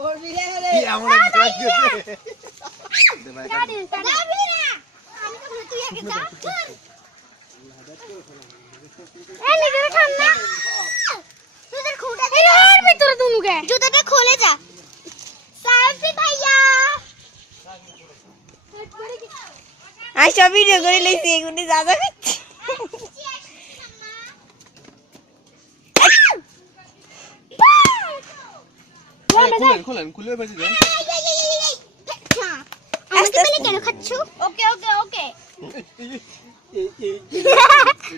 কি এমন একটা কাজ করছে দে ভাই গাড়ি গাড়ি না আমি তো তুই আগে যা এই নিগরে খান না তোদের খুঁটা দে আর ভিতরে দুনুকে জুতাটা খুলে যা সাফি ভাইয়া আই সব ভিডিও করে লইছি এগুলি যা যা করছি খুলেন খুলে বেশি দেন আমাকে বলে কেন খাচ্ছো ওকে ওকে ওকে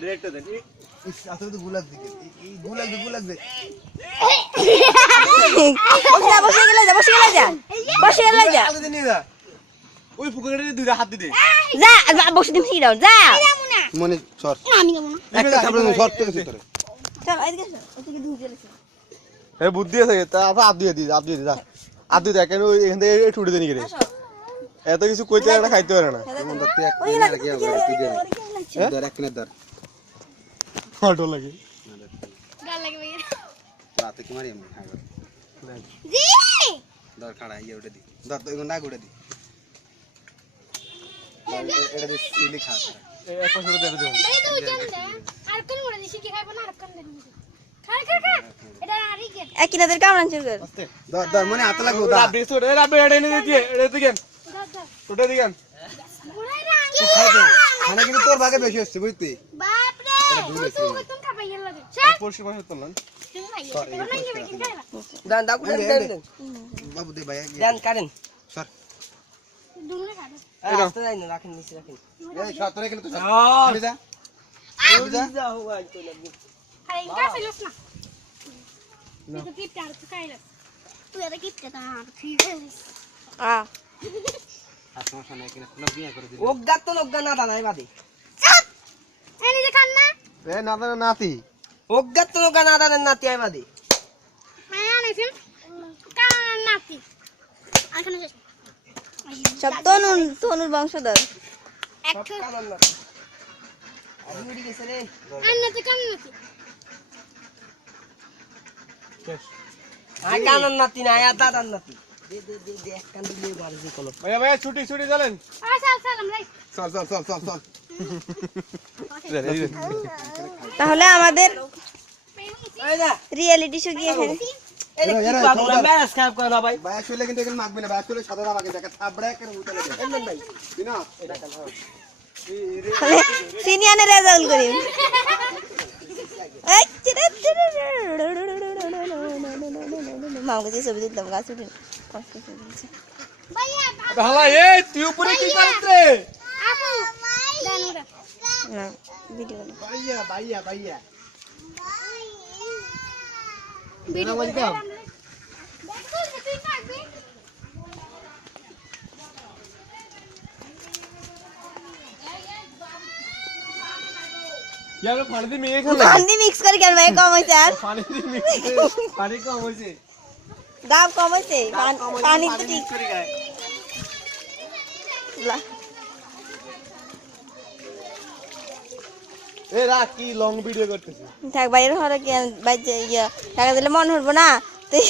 রেটটা দেন আসলে তো গুলাব দিকে এই গুলাব দে বসে গেলে যা আগে নিয়ে যা ওই ফুকরে দুইটা হাত দিতে যা বসে দিম সিরাও যা মনে সর আমি যাবো না একটা সামনে সর থেকে ভিতরে চল এদিকে ওদিকে দুই চলেছে এ বুদ্ধি আছে তা হাত দিয়ে যা হাত দিয়ে দেখেন ওই এখান থেকে ছুটে দেনি করে এত কিছু কইতে না খাইতে পারে না মন দতে এক কিনা কি হবে তুই দে ধর এক কিনা ধর ফটো লাগে গাল লাগে ভাইয়া রাতে কি মারি আমি খাইব জি ধর খাড়া ইয়ে ওটা দি ধর তো এগুলো না গোড়া দি এটা দি সিলি খা এক পাশে দেবে দেব ভাই তো জান দে আর কোন মোড়ে দিছি কি খাইবো না আর কোন দেন খা এটা আরি গে একিনাদের কামড়ান শুরু কর আস্তে ধর মনে হাত লাগো দা রাব্বি সোরে রাব্বি এড়ে নিয়ে দিতে এড়ে দিকেন দাদা ওটা দিকেন বুড়াই না খানা কিন্তু তোর ভাগে বেশি হচ্ছে বুঝতি বাপ রে তুই খাবাই গেল লাগে স্যার পরিষ্কার ভাবে তোলেন তুমি ভাই এটা নাই নেবে কি খাইবা দান দাও দেন বাবু দে ভাই দেন কারেন সর দুনুরে খাবে রাস্তা যাই না রাখেন নিচে রাখেন এই সর তোরে কেন তো সর যা যা হুয়া তো লাগবে আরে ইনকা ফেলস না তুই কি প্যার তো খাইলা তুই এটা কি প্যার না ঠিক আছে আ আর সমস্যা নাই কিনা না বিয়া করে দিল ওগা তো ওগা না দানাই বাদে চুপ এনে যে খান না এ না না নাতি ওগা তো ওগা না দানাই নাতি আই বাদে হ্যাঁ নেছেন কান নাতি আখানে শেষ সব তনুর বংশধর একটা কামান না আই উড়ি গেছে রে আন্নাতে কান নাতি আই কানান নাতি না আই দাদার নাতি দে এক কান দিলে বাড়ি কোন ভাইয়া ভাইয়া ছুটি চলেন সালাম লাই চল তাহলে আমাদের এই না রিয়েলিটি শো কি এখানে এই কি পাগলা ম্যাচ খারাপ করে না ভাই ভাই আসলে কিন্তু এখানে মাখবে না ভাই আসলে সাদা দামাকে দেখা থাবড়া করে উঠে লাগে এমন ভাই বিনা এটা কাল তাহলে সিনিয়রের রেজাল্ট করি মামকে যে ছবি দিলাম গাছ উঠে ভাইয়া হালা এই তুই উপরে কি করছ রে আপু দানুরা না ভিডিও না ভাইয়া ভিডিও করে দেখো তুই খাবি ইয়ার পানি দি মিক্স খালা পানি মিক্স করে কেন ভাই কম হয়েছে আর পানি দি মিক্স পানি কম হইছে দাম কম হয়েছে পানি তো ঠিক এ রাখ কি লং ভিডিও করতেছিস থাক বাইরের ঘরে কি বাইরে টাকা দিলে মন হবো না তুই